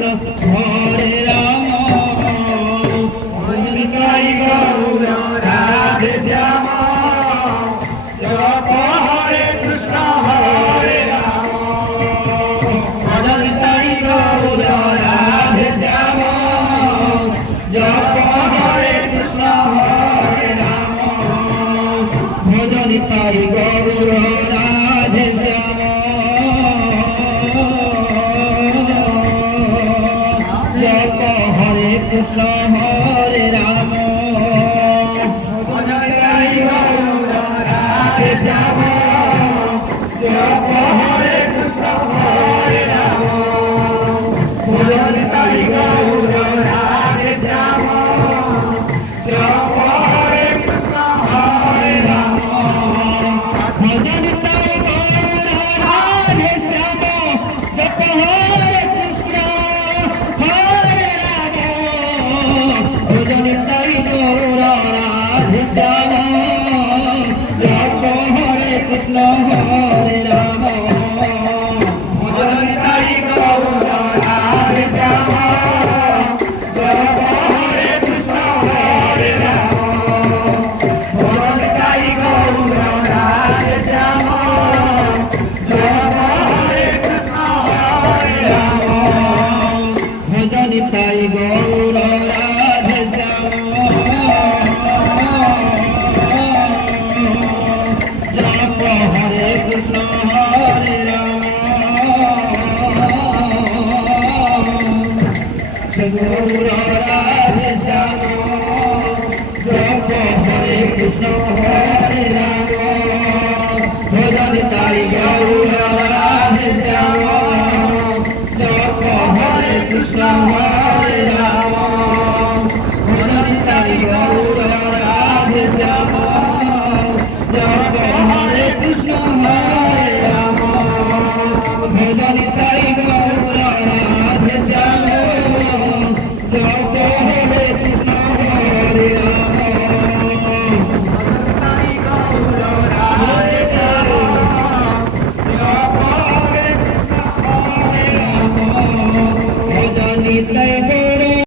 কৃষ্ণ হরে রাম নিতাই গৌর রাধে শ্যাম জপ হরে কৃষ্ণ হরে রাম নিতাই গৌর রাধে শ্যাম জপ হরে কৃষ্ণ হরে রাম ভজ নিতাই গৌর রাধে শ্যাম জপ হরে কৃষ্ণ হরে রাম নিতাই গৌর রাধে শ্যাম জপ হরে কৃষ্ণ হরে রাম নিতাই গৌর রাধে শ্যাম জপ হরে কৃষ্ণ হরে রাম ভজন তাই গৌর রাধে শ্যাম জপ হরে কৃষ্ণ হরে রাম ভজন তাই গৌর রাধে শ্যাম জপ হরে কৃষ্ণ হরে রাম নিতাই গৌর রাধে শ্যাম জপ হরে কৃষ্ণ হরে রাম নিতাই গৌর রাধে শ্যাম জপ হরে কৃষ্ণ হরে রাম ভজন তাই গৌর রাধে শ্যাম জপ হরে কৃষ্ণ হরে রাম গৌর রাধে শ্যাম জপ হরে কৃষ্ণ হরে রাম ভজন তাই গৌর রাধে শ্যাম জপ হরে কৃষ্ণ হরে রাম ভজন তাই গৌর রাধে শ্যাম জপ হরে কৃষ্ণ হরে রাম ভজন তাই গৌর রাধে শ্যাম জপ হরে কৃষ্ণ হরে রাম ভজন তাই